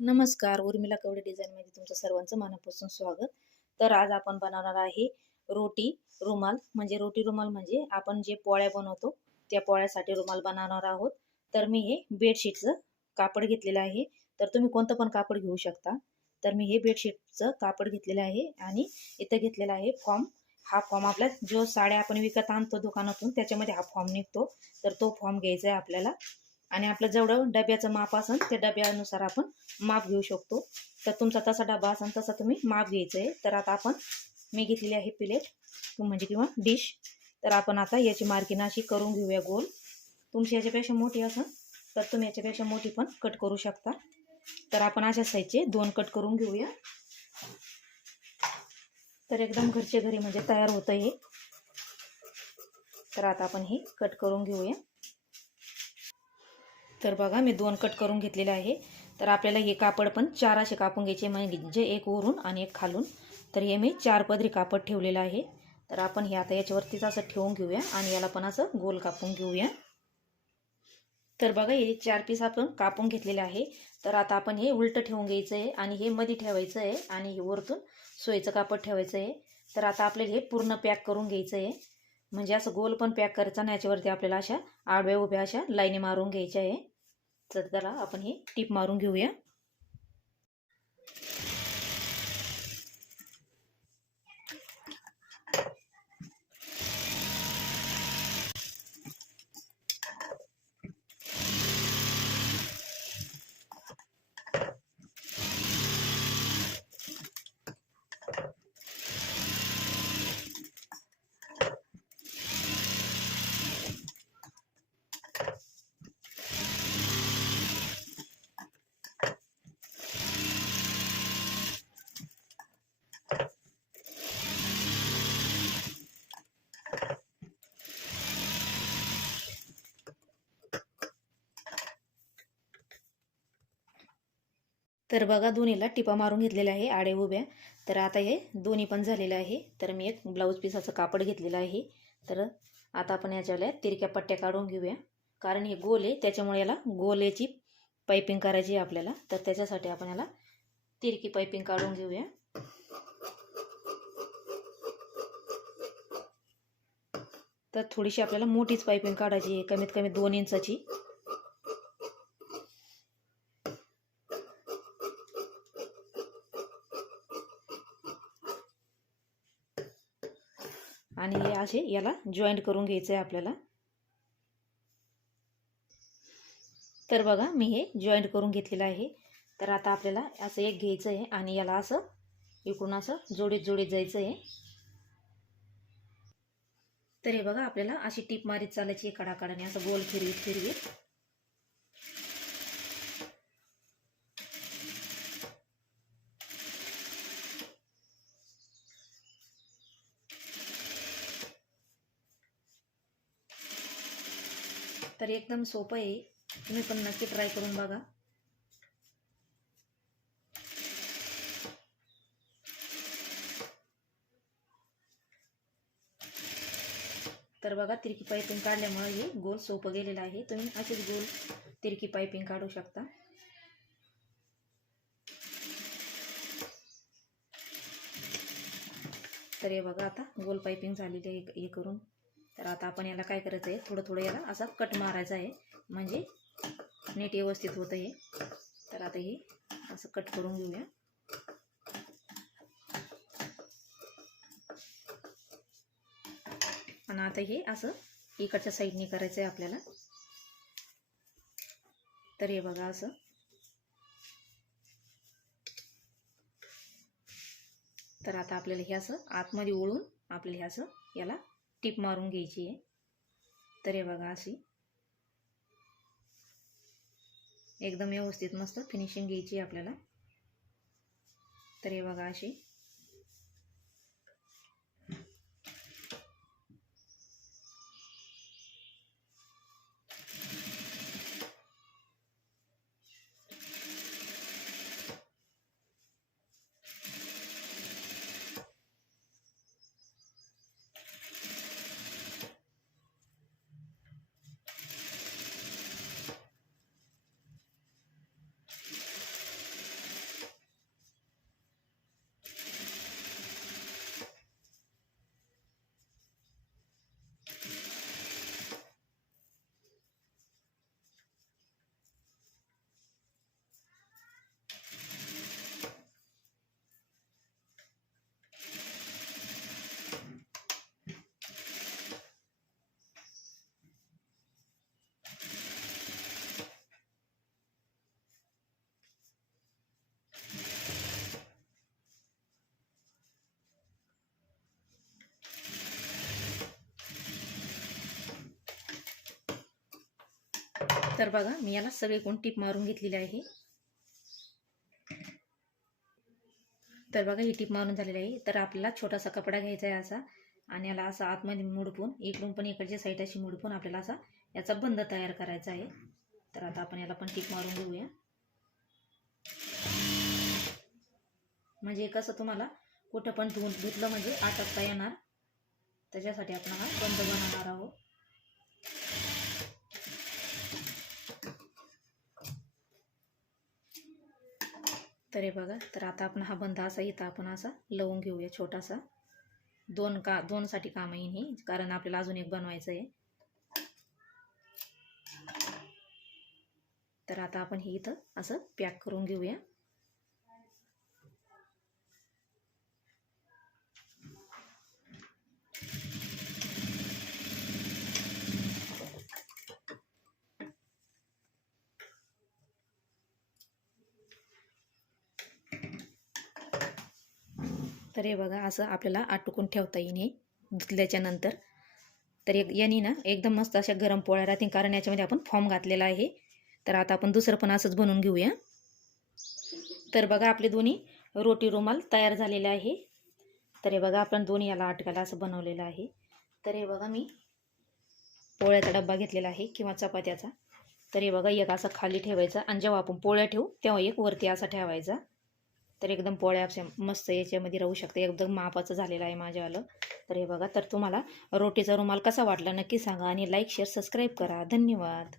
नमस्कार. उर्मिला कवडे डिझाईनमध्ये तुमचं सर्वांचं मनापासून स्वागत. तर आज आपण बनवणार आहे रोटी रुमाल. म्हणजे रोटी रुमाल म्हणजे आपण जे पोळ्या बनवतो त्या पोळ्यासाठी रुमाल बनवणार आहोत. तर मी हे बेडशीटचं कापड घेतलेलं आहे. तर तुम्ही कोणतं पण कापड घेऊ शकता. तर मी हे बेडशीटचं कापड घेतलेलं आहे आणि इथं घेतलेला आहे फॉर्म हा फॉर्म आपल्या जो साड्या आपण विकत आणतो दुकानातून त्याच्यामध्ये हा फॉर्म निघतो. तर तो फॉर्म घ्यायचा आहे आपल्याला. आणि आपलं जेवढं डब्याचं माप असेल त्या डब्यानुसार आपण माप घेऊ शकतो. तर तुमचा तसा डबा असेल तसा तुम्ही माप घ्यायचं आहे. तर आता आपण मी घेतलेली आहे प्लेट म्हणजे किंवा डिश तर आपण आता याची मार्किंग अशी करून घेऊया गोल. तुमची याच्यापेक्षा मोठी असेल तर तुम्ही याच्यापेक्षा मोठी पण कट करू शकता. तर आपण अशा साईजचे दोन कट करून घेऊया. तर एकदम घरचे घरी म्हणजे तयार होतं हे. तर आता आपण हे कट करून घेऊया. तर बघा मी दोन कट करून घेतलेले आहे. तर आपल्याला हे कापड पण चार असे कापून घ्यायचे म्हणजे एक वरून आणि एक खालून. तर हे मी चार पदरी कापड ठेवलेलं आहे. तर आपण हे आता याच्यावरतीच असं ठेवून घेऊया आणि याला पण असं गोल कापून घेऊया. तर बघा हे चार पीस आपण कापून घेतलेले आहे. तर आता आपण हे उलटं ठेवून घ्यायचं आहे आणि हे मध्ये ठेवायचं आहे आणि हे वरतून सोयीचं कापड ठेवायचं आहे तर आता आपल्याला हे पूर्ण पॅक करून घ्यायचं आहे म्हणजे असं गोल पण पॅक करायचं आणि याच्यावरती आपल्याला अशा आडव्या उभ्या अशा लाईनी मारून घ्यायच्या आहे. तर त्याला आपण हे टीप मारून घेऊया. तर बघा दोन्हीला टिपा मारून घेतलेल्या आहे आडे उभ्या. तर आता हे दोन्ही पण झालेलं आहे. तर मी एक ब्लाऊज पिसाचं कापड घेतलेलं आहे. तर आता आपण याच्याला तिरक्या पट्ट्या काढून घेऊया. कारण हे गोल आहे त्याच्यामुळे याला गोलेची याची पायपिंग करायची आहे आपल्याला. तर त्याच्यासाठी आपण याला तिरकी पायपिंग काढून घेऊया. तर थोडीशी आपल्याला मोठीच पायपिंग काढायची आहे कमीत कमी दोन इंचाची. आणि हे असे याला जॉईंट करून घ्यायचं आहे आपल्याला. तर बघा मी हे जॉईंट करून घेतलेलं आहे. तर आता आपल्याला असं एक घ्यायचं आहे आणि याला असं इकडून असं जोडीत जोडीत जायचं आहे तर हे बघा आपल्याला अशी टीप मारीत चालायची कडाकडाने असं गोल फिरवीत फिरवीत. तर एकदम सोपं आहे. तुम्ही पण नक्की ट्राय करून बघा. तर बघा तिरकी पायपिंग काढल्यामुळे हे गोल सोपं गेलेलं आहे. तुम्ही असेच गोल तिरकी पायपिंग काढू शकता. तर हे बघा आता गोल पायपिंग झालेली आहे हे करून. तर आता आपण याला काय करायचं आहे? थोडं थोडं याला असा कट मारायचा आहे. म्हणजे नीट व्यवस्थित होतं हे. तर आता हे असं कट करून घेऊया. आणि आता हे असं इकडच्या साईडने करायचं आहे आपल्याला. तर हे बघा असं. तर आता आपल्याला हे असं आतमध्ये ओळून आपल्याला हे असं याला टीप मारून घ्यायची आहे. तर हे बघा अशी. एकदम व्यवस्थित मस्त फिनिशिंग घ्यायची आहे आपल्याला. तर हे बघा अशी. तर बघा मी याला सगळे कोण टीप मारून घेतलेली आहे. तर बघा ही टीप मारून झालेली आहे. तर आपल्याला छोटासा कपडा घ्यायचा आहे असा आणि याला असा आतमध्ये मुडपून इकडून पण इकडच्या साईड अशी मुडपून आपल्याला असा याचा बंद तयार करायचा आहे. तर आता आपण याला पण टीप मारून घेऊया. म्हणजे कसं तुम्हाला कुठं पण धुवून धुतलं म्हणजे आटकता येणार. त्याच्यासाठी आपण हा बंद बनवणार आहोत. तर हे बघा तर आता आपण हा बंध असा इथं आपण असा लवून घेऊया छोटासा. दोन का दोनसाठी काम येईन ही कारण आपल्याला अजून एक बनवायचं आहे तर आता आपण हे इथं असं पॅक करून घेऊया. तर हे बघा असं आपल्याला आटकून ठेवता येईन हे धुतल्याच्या नंतर. तर एक यांनी ना एकदम मस्त अशा गरम पोळ्या राहतील कारण याच्यामध्ये आपण फॉर्म घातलेला आहे. तर आता आपण दुसरं पण असंच बनवून घेऊया. तर बघा आपले दोन्ही रोटी रुमाल तयार झालेले आहे. तर हे बघा आपण दोन्ही याला अटकायला असं बनवलेलं आहे. तर हे बघा मी पोळ्याचा डब्बा घेतलेला आहे किंवा चपात्याचा. तर हे बघा एक असा खाली ठेवायचा आणि जेव्हा आपण पोळ्या ठेवू तेव्हा एक वरती असा ठेवायचा. तर एकदम पोळ्या अशा मस्त याच्यामध्ये राहू शकते. एकदम मापाचं झालेलं आहे माझ्यावालं. तर हे बघा तर तुम्हाला रोटीचा रुमाल कसा वाटला नक्की सांगा आणि लाईक शेअर सबस्क्राईब करा. धन्यवाद.